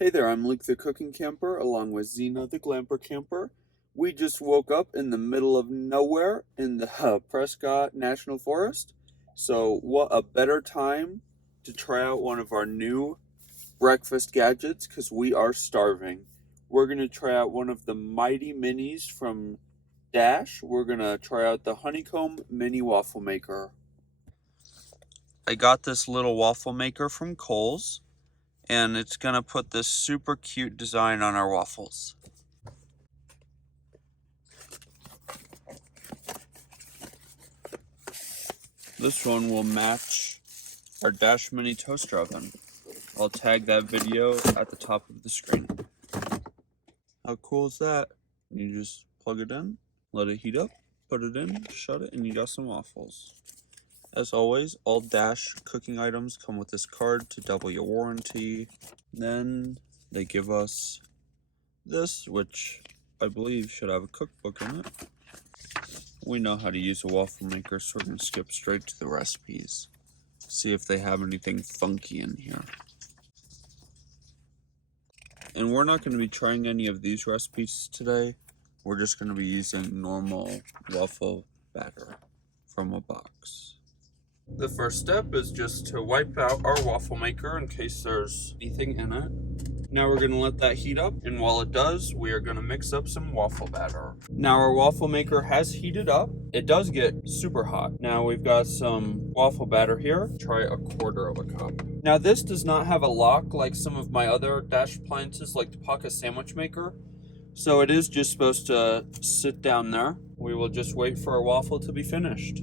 Hey there, I'm Luke the Cooking Camper along with Zena the Glamper Camper. We just woke up in the middle of nowhere in the Prescott National Forest. So what a better time to try out one of our new breakfast gadgets because we are starving. We're going to try out one of the Mighty Minis from Dash. We're going to try out the Honeycomb Mini Waffle Maker. I got this little waffle maker from Kohl's, and it's gonna put this super cute design on our waffles. This one will match our Dash Mini toaster oven. I'll tag that video at the top of the screen. How cool is that? You just plug it in, let it heat up, put it in, shut it, and you got some waffles. As always, all Dash cooking items come with this card to double your warranty. Then they give us this, which I believe should have a cookbook in it. We know how to use a waffle maker, so we're going to skip straight to the recipes. See if they have anything funky in here. And we're not going to be trying any of these recipes today. We're just going to be using normal waffle batter from a box. The first step is just to wipe out our waffle maker in case there's anything in it. Now we're going to let that heat up, and while it does, we are going to mix up some waffle batter. Now our waffle maker has heated up. It does get super hot. Now we've got some waffle batter here. Try 1/4 cup. Now this does not have a lock like some of my other Dash appliances like the pocket sandwich maker. So it is just supposed to sit down there. We will just wait for our waffle to be finished.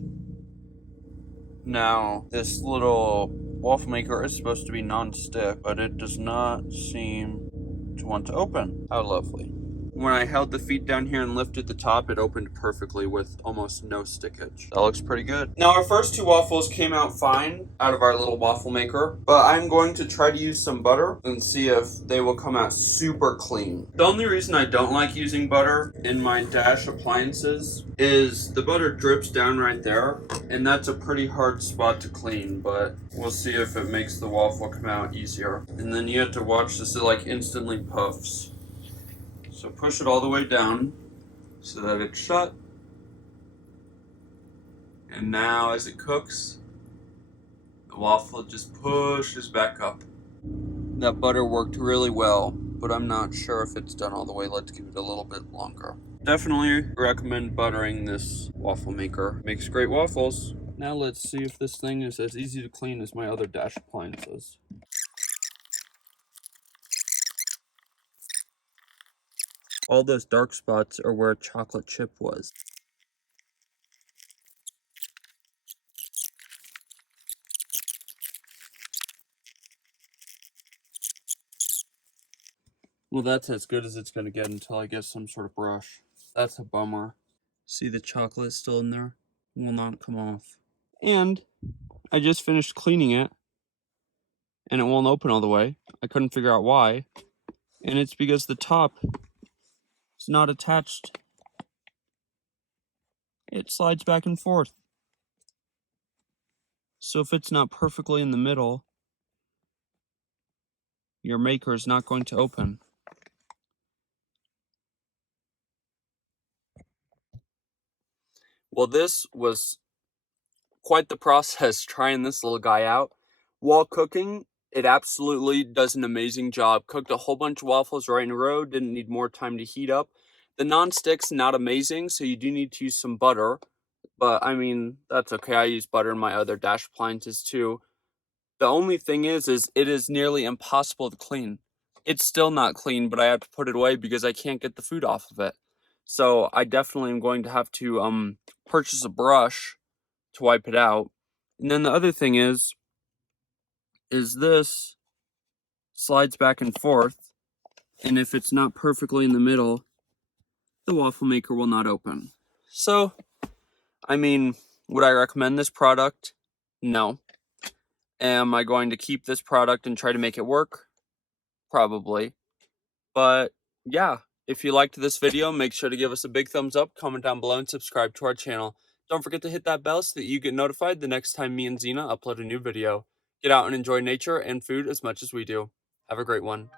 Now, this little waffle maker is supposed to be non-stick, but it does not seem to want to open. How lovely. When I held the feet down here and lifted the top, it opened perfectly with almost no stickage. That looks pretty good. Now, our first two waffles came out fine out of our little waffle maker, but I'm going to try to use some butter and see if they will come out super clean. The only reason I don't like using butter in my Dash appliances is the butter drips down right there, and that's a pretty hard spot to clean, but we'll see if it makes the waffle come out easier. And then you have to watch this, it like instantly puffs. So push it all the way down so that it's shut. And now as it cooks, the waffle just pushes back up. That butter worked really well, but I'm not sure if it's done all the way. Let's give it a little bit longer. Definitely recommend buttering this waffle maker. Makes great waffles. Now let's see if this thing is as easy to clean as my other Dash appliances. All those dark spots are where chocolate chip was. Well, that's as good as it's going to get until I get some sort of brush. That's a bummer. See the chocolate still in there? It will not come off. And I just finished cleaning it, and it won't open all the way. I couldn't figure out why. And it's because the top is not attached. It slides back and forth. So if it's not perfectly in the middle, your maker is not going to open. Well, this was quite the process trying this little guy out. While cooking, it absolutely does an amazing job. Cooked a whole bunch of waffles right in a row, didn't need more time to heat up. The non-stick's not amazing, so you do need to use some butter. But, I mean, that's okay. I use butter in my other Dash appliances too. The only thing is it is nearly impossible to clean. It's still not clean, but I have to put it away because I can't get the food off of it. So I definitely am going to have to purchase a brush to wipe it out. And then the other thing is this slides back and forth, and if it's not perfectly in the middle, the waffle maker will not open. So, I mean, would I recommend this product? No. Am I going to keep this product and try to make it work? Probably. But yeah, if you liked this video, make sure to give us a big thumbs up, comment down below, and subscribe to our channel. Don't forget to hit that bell so that you get notified the next time me and Zena upload a new video. Get out and enjoy nature and food as much as we do. Have a great one.